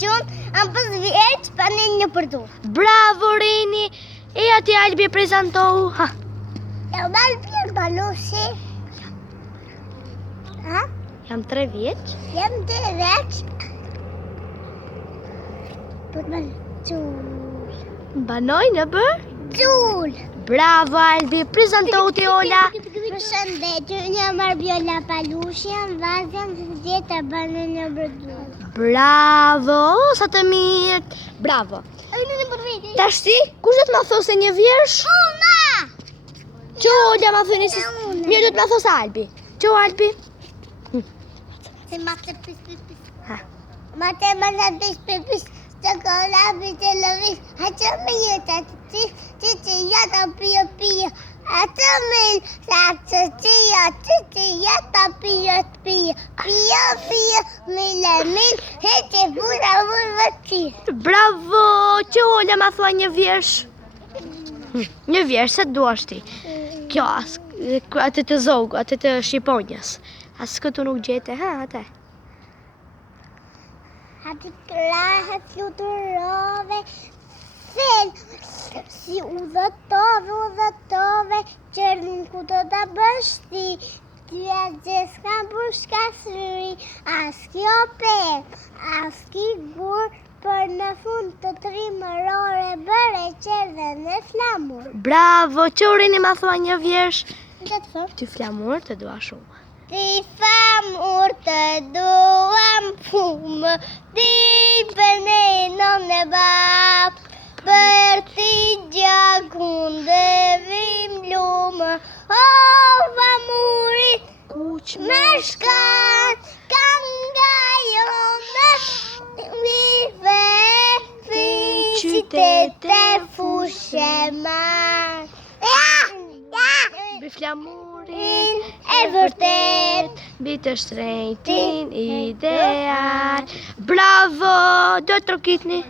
qënë, am pës vjeç, pa një përdu. Bravo, Reni! E ati Albi prezentohu. Ha. Ja Albi e balushi. Ha? Jam 3 vjeç. Jam 3 vjeç. Për të gjull. Banoj në bërë? Gjull. Bravo, Albi. Prezentohu ti, Ola. Përshëndetje, unë jam Arbiola Palushi, jam vazë, jam 10 vjetë e banë një bërdu. Bravo, sa të mirë. Bravo. Tash ti, kush do të ma thosë një vjersh? Una! Qo, Ola ma thoni se... Mirë do të ma thosë Albi. Qo, Albi? Se ma të pis. Ha. Ma të ma të pis. Të kolla për të lëvis. A që me jetë atë që jata pio. A të me sa që jata pio. Pio, mil, hete vura vërë. Bravo, që Ola ma thua një vjersh? Një vjersh, se duash ti. Kjo, atë të zogu, atë të shqiponjës. Asë këtu nuk gjete, ha, atë. Hati krahe fluturove, fel, si udhëtove, qërnin ku të të bështi, ty e gjes ka bushka sëri, as kjo pen, as ki gur, për në fund të 3 mërore bërë qërë dhe në flamur. Bravo, që Reni ma thua një vjersh? Që të thot? Ty flamur të dua shumë. Ti famur të duam fumë, ti për ne nom në bap, për ti gjakun dhe vim lumë, o famurit Kuq me shkat, kanga jome, vive, fi qytete fushe man. Bi flamurin E vërtet, bi të shtrenjtin ideal. Bravo, do të trokitni.